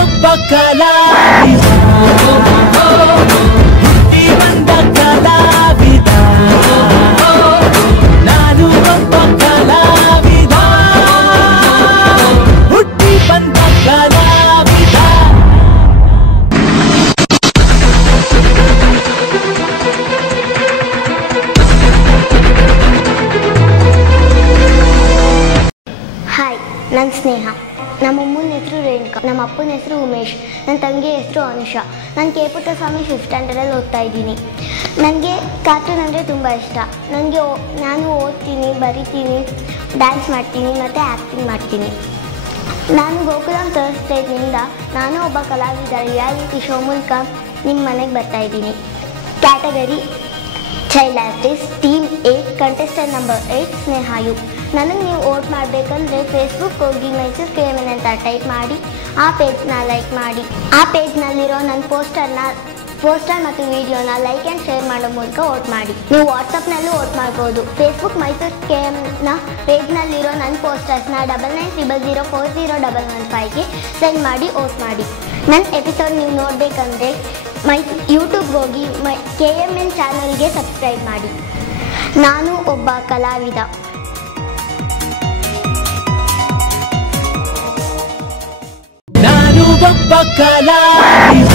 ಒಬ್ಬ ಕಲಾವಿದ ಹುಟ್ಟಿ ಬಂದ ಕಲಾವಿದ ನಾನು ಒಬ್ಬ ಕಲಾವಿದ ಹುಟ್ಟಿ ಬಂದ ಕಲಾವಿದ ಹಾಯ್ ನನ್ನ ಸ್ನೇಹ ನಮ್ಮ ಅಮ್ಮನ ಹೆಸರು ರೇಣುಕಾ ನಮ್ಮ ಅಪ್ಪನ ಹೆಸರು ಉಮೇಶ್ ನನ್ನ ತಂಗಿ ಹೆಸರು ಅನುಷಾ ನಾನು ಕೆ ಪುಟ್ಟಸ್ವಾಮಿ 5th ಸ್ಟ್ಯಾಂಡರ್ಡಲ್ಲಿ ಓದ್ತಾ ಇದ್ದೀನಿ ನನಗೆ ಕಾರ್ಟೂನ್ ಅಂದರೆ ತುಂಬ ಇಷ್ಟ ನಾನು ಓದ್ತೀನಿ ಬರಿತೀನಿ ಡ್ಯಾನ್ಸ್ ಮಾಡ್ತೀನಿ ಮತ್ತು ಆ್ಯಕ್ಟಿಂಗ್ ಮಾಡ್ತೀನಿ ನಾನು ಗೋಕುಲಂ ಥರ್ಸ್ಡೇನಿಂದ ನಾನು ಒಬ್ಬ ಕಲಾವಿದ ರಿಯಾಲಿಟಿ ಶೋ ಮೂಲಕ ನಿಮ್ಮ ಮನೆಗೆ ಬರ್ತಾಯಿದ್ದೀನಿ category child artist team 8 contestant number 8 Sneha U ನನಗೆ ನೀವು ವೋಟ್ ಮಾಡಬೇಕಂದ್ರೆ ಫೇಸ್ಬುಕ್ ಹೋಗಿ ಮೈಸೂರು KMN ಅಂತ ಟೈಪ್ ಮಾಡಿ ಆ ಪೇಜ್ನ ಲೈಕ್ ಮಾಡಿ ಆ ಪೇಜ್ನಲ್ಲಿರೋ ನನ್ನ ಪೋಸ್ಟರ್ ಮತ್ತು ವಿಡಿಯೋನ ಲೈಕ್ ಆ್ಯಂಡ್ ಶೇರ್ ಮಾಡೋ ಮೂಲಕ ವೋಟ್ ಮಾಡಿ ನೀವು ವಾಟ್ಸಪ್ನಲ್ಲೂ ವೋಟ್ ಮಾಡ್ಬೋದು ಫೇಸ್ಬುಕ್ ಮೈಸೂರು KMN ಪೇಜ್ನಲ್ಲಿರೋ ನನ್ನ ಪೋಸ್ಟರ್ಸ್ನ 9900401115ಗೆ ಸೆಂಡ್ ಮಾಡಿ ವೋಟ್ ಮಾಡಿ ನನ್ನ ಎಪಿಸೋಡ್ ನೀವು ನೋಡಬೇಕಂದ್ರೆ ಯೂಟ್ಯೂಬ್ಗೆ ಹೋಗಿ KMN ಚಾನಲ್ಗೆ ಸಬ್ಸ್ಕ್ರೈಬ್ ಮಾಡಿ ನಾನು ಒಬ್ಬ ಕಲಾವಿದ ನಾನು ಒಬ್ಬ ಕಲಾವಿದ